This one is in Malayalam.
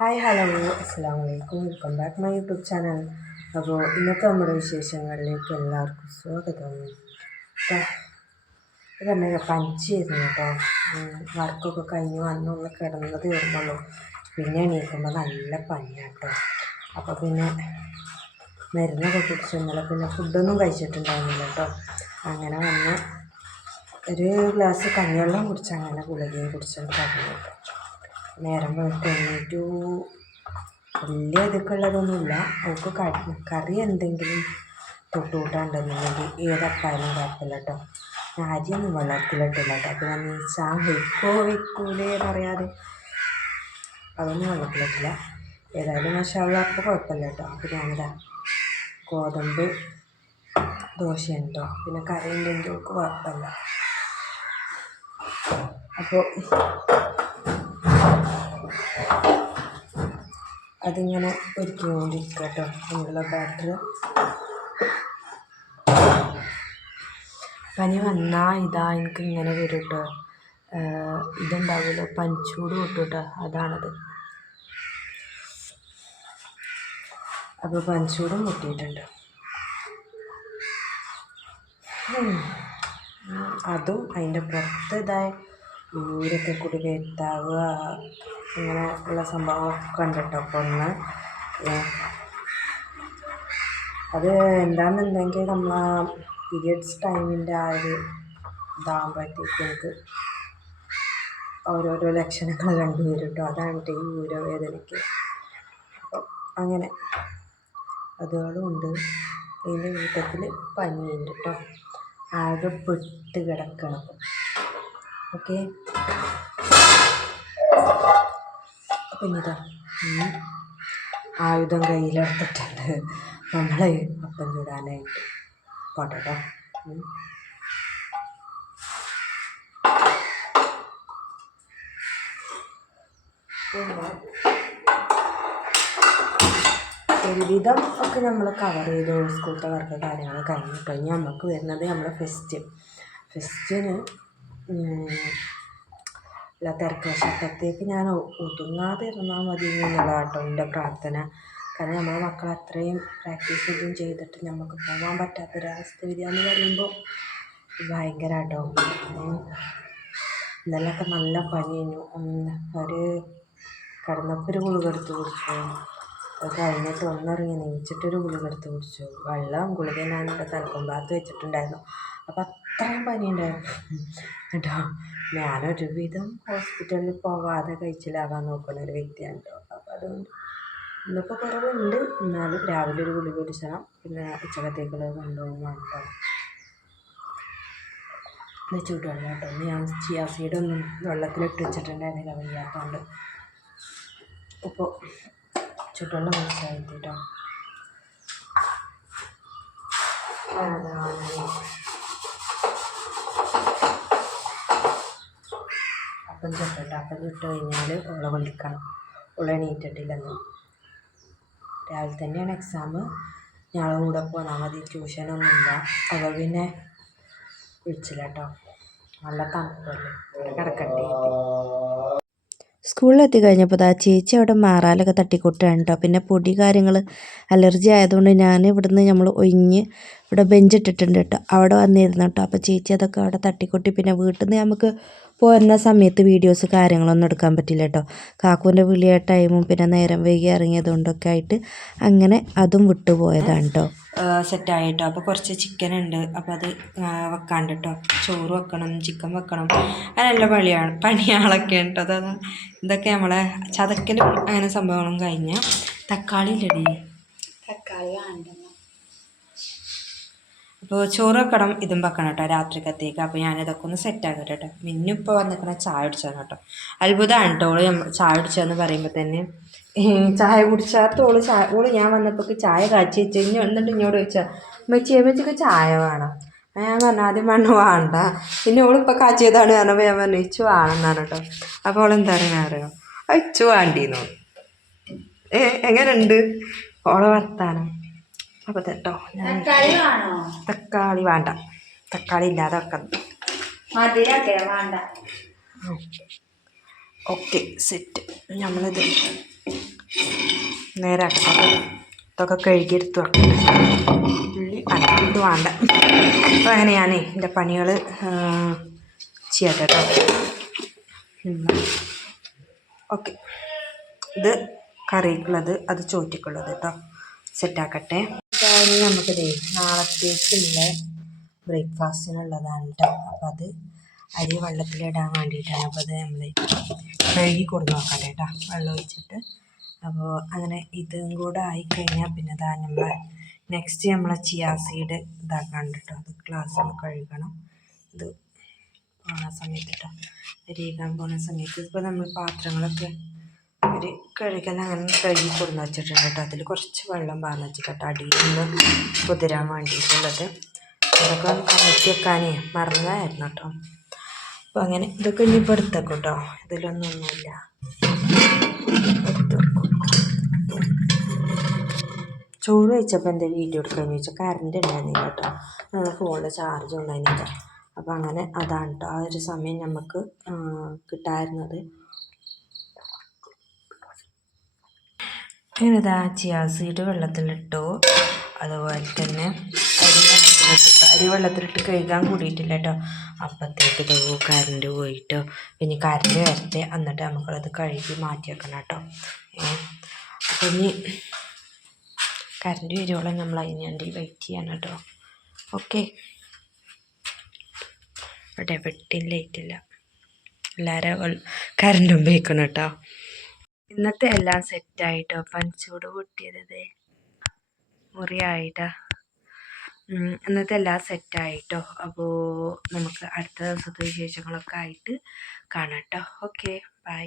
ഹായ് ഹലോ അസ്സാം വലൈക്കും welcome back my YouTube channel അപ്പോൾ ഇന്നത്തെ നമ്മുടെ വിശേഷങ്ങളിലേക്ക് എല്ലാവർക്കും സ്വാഗതം. ഇതന്നെ പഞ്ചായിരുന്നു കേട്ടോ. വർക്കൊക്കെ കഴിഞ്ഞ് വന്നുള്ള കിടന്നത് വരുന്നുള്ളൂ പിന്നെ എണീക്കുമ്പോൾ നല്ല പനിയാട്ടോ അപ്പോൾ പിന്നെ മരുന്നൊക്കെ കുടിച്ച് ഇന്നലെ പിന്നെ ഫുഡൊന്നും കഴിച്ചിട്ടുണ്ടായിരുന്നില്ല കേട്ടോ. അങ്ങനെ വന്ന് ഒരു ഗ്ലാസ് കഞ്ഞിവെള്ളം കുടിച്ച് അങ്ങനെ ഗുളികയും കുടിച്ചിട്ടുണ്ടായിരുന്നു കേട്ടോ നേരം വെളുത്ത് വലിയ ഇതൊക്കെയുള്ളതൊന്നുമില്ല അവൾക്ക് കറി എന്തെങ്കിലും തൊട്ട് കൂട്ടാണ്ടെന്നുണ്ടെങ്കിൽ ഏതപ്പായാലും കുഴപ്പമില്ല കേട്ടോ ഞാൻ അരിയൊന്നും വെള്ളത്തിലിട്ടില്ല കേട്ടോ അപ്പോൾ ഞാൻ നീച്ചാ വെക്കോ വെക്കൂലേ പറയാതെ അതൊന്നും വെള്ളത്തിലിട്ടില്ല ഏതായാലും മഷാള്ള അപ്പോൾ കുഴപ്പമില്ല കേട്ടോ അപ്പോൾ ഞാനിതാ ഗോതമ്പ് ദോശയാണ് കേട്ടോ പിന്നെ കറി ഉണ്ടെങ്കിൽ അവൾക്ക് കുഴപ്പമില്ല. അപ്പോൾ അതിങ്ങനെ ഒരുക്കിക്കൊണ്ടിരിക്കുക കേട്ടോ അതിനുള്ള ബാറ്റർ പനി വന്നാൽ ഇതാ എനിക്ക് ഇങ്ങനെ വരും കേട്ടോ ഇതുണ്ടാവില്ല പനിച്ചൂട് കിട്ടും കേട്ടോ അതാണത്. അപ്പോൾ പനിച്ചൂടും മുട്ടിയിട്ടുണ്ട് അതും അതിന്റെ പുറത്ത് ഇതായ ഊരൊക്കെ കൂടി വരുത്താവുക ഇങ്ങനെ ഉള്ള സംഭവമൊക്കെ ഉണ്ട് കേട്ടോ അപ്പോൾ ഒന്ന് അത് എന്താണെന്നുണ്ടെങ്കിൽ നമ്മൾ ആ പീരിയഡ്സ് ടൈമിന്റെ ആ ഒരു ഇതാകുമ്പോഴത്തേക്ക് എനിക്ക് ഓരോരോ ലക്ഷണങ്ങൾ കണ്ടുവരും കേട്ടോ അതാണ് ഈ ഈ ഊരവേദനയ്ക്ക്. അപ്പം അങ്ങനെ അതുകളും ഉണ്ട്. അതിന്റെ കൂട്ടത്തിൽ പനിയുണ്ട് കേട്ടോ ആകെ പെട്ട് കിടക്കണം. ഓക്കെ? അപ്പം ഇതാ ആയുധം കയ്യിലെടുത്തിട്ടുണ്ട്. നമ്മളെ അപ്പം ചൂടാനായിട്ട് പോട്ടെ കേട്ടോ ഒരുവിധം ഒക്കെ നമ്മൾ കവർ ചെയ്തു സ്കൂളത്തെ വർക്ക് കാര്യങ്ങൾ കഴിഞ്ഞു. കഴിഞ്ഞാൽ നമുക്ക് വരുന്നത് നമ്മുടെ ഫെസ്റ്റ് ഫെസ്റ്റിന് അല്ല തിരക്ക് ഞാൻ ഒതുങ്ങാതെ ഇരുന്നാൽ മതി എന്നുള്ളതാണ് കേട്ടോ എന്റെ പ്രാർത്ഥന. കാരണം നമ്മളെ മക്കൾ അത്രയും പ്രാക്ടീസ് ഒന്നും ചെയ്തിട്ട് നമുക്ക് പോകാൻ പറ്റാത്തൊരവസ്ഥ വരിക എന്ന് പറയുമ്പോൾ ഭയങ്കര കേട്ടോ ഇന്നലെയൊക്കെ നല്ല പനിയായിരുന്നു ഒരു കിടന്നപ്പോൾ ഒരു ഗുളിക എടുത്ത് കുടിച്ചു. അത് കഴിഞ്ഞിട്ട് ഒന്നിറങ്ങി നീച്ചിട്ടൊരു ഗുളിക എടുത്ത് കുടിച്ചു. വെള്ളം ഗുളിക ഞാൻ എന്റെ തലക്കൊമ്പാത്ത് വെച്ചിട്ടുണ്ടായിരുന്നു. അപ്പോൾ അത്രയും പനിയുണ്ടായിരുന്നു കേട്ടോ ഞാനൊരുവിധം ഹോസ്പിറ്റലിൽ പോവാതെ കഴിച്ചിലാകാൻ നോക്കുന്ന ഒരു വ്യക്തിയാണ് കേട്ടോ അപ്പോൾ അതുകൊണ്ട് ഇന്നിപ്പോൾ കുറവുണ്ട്. എന്നാലും രാവിലെ ഒരു ഗുളിക കുടിച്ചണം. പിന്നെ ഉച്ചക്കത്തേക്കുള്ളത് കൊണ്ടുപോകും കേട്ടോ ഇത് ചൂടുവെള്ളം കേട്ടോ ഒന്ന് ഞാൻ ചിയാ സീഡൊന്നും വെള്ളത്തിലിട്ട് വെച്ചിട്ടുണ്ടായിരുന്നില്ല വയ്യാത്തതുകൊണ്ട് ഇപ്പോൾ ചൂടുവെള്ളം കുടിച്ചാൽ കേട്ടോ അപ്പം ചുട്ടിട്ട് അപ്പം ചുട്ട് കഴിഞ്ഞാൽ ഓളെ വിളിക്കണം. ഉള്ള എണീറ്റിട്ടില്ലെന്ന്. രാവിലെ തന്നെയാണ് എക്സാം ഞങ്ങളെ കൂടെ പോന്നാൽ മതി. ട്യൂഷനൊന്നുമില്ല. അപ്പോൾ പിന്നെ വിളിച്ചില്ല കേട്ടോ നല്ല തണുപ്പല്ലേ? കിടക്കട്ടെ. സ്കൂളിലെത്തി കഴിഞ്ഞപ്പോൾ ആ ചേച്ചി അവിടെ മാറാലൊക്കെ തട്ടിക്കൊട്ടുകയാണ് കേട്ടോ പിന്നെ പൊടി കാര്യങ്ങൾ അലർജി ആയതുകൊണ്ട് ഞാൻ ഇവിടുന്ന് നമ്മൾ ഒഴിഞ്ഞ് ഇവിടെ ബെഞ്ച് ഇട്ടിട്ടുണ്ട് കേട്ടോ. അവിടെ വന്നിരുന്നു കേട്ടോ. അപ്പോൾ ചേച്ചി അതൊക്കെ അവിടെ തട്ടിക്കൊട്ടി. പിന്നെ വീട്ടിൽ നിന്ന് നമുക്ക് പോരുന്ന സമയത്ത് വീഡിയോസ് കാര്യങ്ങളൊന്നും എടുക്കാൻ പറ്റില്ല കേട്ടോ. കാക്കുവിന്റെ വിളിയ ടൈമും പിന്നെ നേരം വൈകി ഇറങ്ങിയതുകൊണ്ടൊക്കെ ആയിട്ട് അങ്ങനെ അതും വിട്ടുപോയതാണ് കേട്ടോ. സെറ്റായിട്ടോ അപ്പോൾ കുറച്ച് ചിക്കൻ ഉണ്ട്. അപ്പോൾ അത് വെക്കാണ്ട് കേട്ടോ. ചോറ് വെക്കണം ചിക്കൻ വെക്കണം. അതിനെല്ലാം പണിയാണ് പണിയാളൊക്കെ ഉണ്ട്. അതാ ഇതൊക്കെ നമ്മളെ ചതക്കലും അങ്ങനെ സംഭവങ്ങളും കഴിഞ്ഞാൽ തക്കാളി ഇല്ലടി. തക്കാളി വേണ്ട. അപ്പോൾ ചോറ് വെക്കണം ഇതും വെക്കണം കേട്ടോ രാത്രിക്കത്തേക്ക്. അപ്പോൾ ഞാനിതൊക്കെ ഒന്ന് സെറ്റാക്കി കേട്ടോ മിന്നു ഇപ്പോൾ വന്നിക്കണ ചായ കുടിച്ചാണ് കേട്ടോ. അത്ഭുതമാണ് ഓൾ ചായ കുടിച്ചതെന്ന് പറയുമ്പോൾ തന്നെ. ചായ കുടിച്ചാത്ത ഓൾ ചായ ഓൾ ഞാൻ വന്നപ്പോൾ ചായ കാച്ചി വെച്ച്. ഇനി എന്നിട്ട് ഇങ്ങോട്ട് ചോദിച്ചാൽ മെച്ചി മെച്ചിക്ക് ചായ വേണം? ഞാൻ പറഞ്ഞു ആദ്യം വേണം വേണ്ട. പിന്നെ ഓളിപ്പോൾ കാച്ചിയതാണ് പറഞ്ഞപ്പോൾ ഞാൻ പറഞ്ഞു ഇച്ചു വേണമെന്നാണ് കേട്ടോ അപ്പോൾ എന്താ പറയുക അറിയാം? ഇച്ചു വേണ്ടിന്നു. ഏ എങ്ങനെയുണ്ട്? ഓളെ വർത്താനം. അപ്പോൾ കേട്ടോ തക്കാളി തക്കാളി വേണ്ട. തക്കാളി ഇല്ലാതെ വെക്കണം. വേണ്ട. ഓക്കെ സെറ്റ് നമ്മളിത് നേരാക്കട്ടെ ഇതൊക്കെ കഴുകിയെടുത്ത് വെക്കണം. ഉള്ളി വേണ്ട. അപ്പോൾ അങ്ങനെ എന്റെ പണികൾ ചെയ്യട്ടെ കേട്ടോ. ഓക്കെ. ഇത് കറിക്കുള്ളത് അത് ചോറ്റിക്കുള്ളത് കേട്ടോ. സെറ്റാക്കട്ടെ ഇനി നമുക്കിതേ നാളത്തേക്കുള്ള ബ്രേക്ക്ഫാസ്റ്റിനുള്ളതാണ് കേട്ടോ അപ്പം അത് അരി വെള്ളത്തിലിടാൻ വേണ്ടിയിട്ടാണ്. അപ്പോൾ അത് നമ്മൾ കഴുകി കൊടുത്ത് നോക്കാം കേട്ടോ വെള്ളം ഒഴിച്ചിട്ട്. അപ്പോൾ അങ്ങനെ ഇതും കൂടെ ആയിക്കഴിഞ്ഞാൽ പിന്നെ അതാ നമ്മൾ നെക്സ്റ്റ് നമ്മളെ ചിയാ സീഡ് ഇതാക്കാണ്ട് കേട്ടോ അത് ഗ്ലാസ് ഒന്ന് കഴുകണം. ഇത് പോണ സമയത്ത് കേട്ടോ അരിയിക്കാൻ പോണ സമയത്ത്. ഇപ്പോൾ നമ്മൾ പാത്രങ്ങളൊക്കെ ഒരു കഴുകൽ അങ്ങനെ കഴുകി കൊടുന്ന് വെച്ചിട്ടുണ്ട് കേട്ടോ. അതിൽ കുറച്ച് വെള്ളം പാർന്ന് വെച്ചിട്ട് അടിയിൽ നിന്ന് കുതിരാൻ വേണ്ടിയിട്ടുള്ളത്. അതൊക്കെ ഒന്ന് കമഴ്ത്തി വെക്കാനേ മറന്നതായിരുന്നു കേട്ടോ. അപ്പോൾ അങ്ങനെ ഇതൊക്കെ ഇനി ഇപ്പോൾ എടുത്തേക്കും കേട്ടോ. ഇതിലൊന്നും ഒന്നുമില്ല. എടുത്ത് വെക്കും. ചോറ് വെച്ചപ്പോൾ എന്റെ വീഡിയോ എടുക്കാമെന്ന് ചോദിച്ചാൽ കറണ്ട് ഉണ്ടായിരുന്നില്ല കേട്ടോ. നമ്മുടെ ഫോണിൽ ചാർജ് ഉണ്ടായിരുന്നില്ല. അപ്പോൾ അങ്ങനെ അതാണ് കേട്ടോ. ആ ഒരു സമയം നമുക്ക് കിട്ടായിരുന്നത് ഇതാ ചിയാ സീഡ് വെള്ളത്തിലിട്ടു. അതുപോലെ തന്നെ അരി വെള്ളത്തിലിട്ടിട്ട്. അരി വെള്ളത്തിലിട്ട് കഴുകാൻ കൂടിയിട്ടില്ല കേട്ടോ അപ്പത്തേക്ക് തോ കറണ്ട് പോയിട്ടോ. പിന്നെ കറണ്ട് വരട്ടെ. എന്നിട്ട് നമുക്കത് കഴുകി മാറ്റി വെക്കണം കേട്ടോ അപ്പം ഇനി കറണ്ട് വരുവോളം നമ്മൾ അതിന് വേണ്ടി വെയിറ്റ് ചെയ്യണം കേട്ടോ ഓക്കെ ഇവിടെ വെട്ടില്ല ലൈറ്റില്ല എല്ലാവരും കരണ്ടും ഉപയോഗിക്കണം കേട്ടോ ഇന്നത്തെ എല്ലാം സെറ്റായിട്ടോ പഞ്ചൂട് പൊട്ടിയത് മുറിയായിട്ടാ. ഇന്നത്തെ എല്ലാം സെറ്റായിട്ടോ അപ്പോൾ നമുക്ക് അടുത്ത ദിവസത്തെ വിശേഷങ്ങളൊക്കെ ആയിട്ട് കാണാം കേട്ടോ ഓക്കെ ബൈ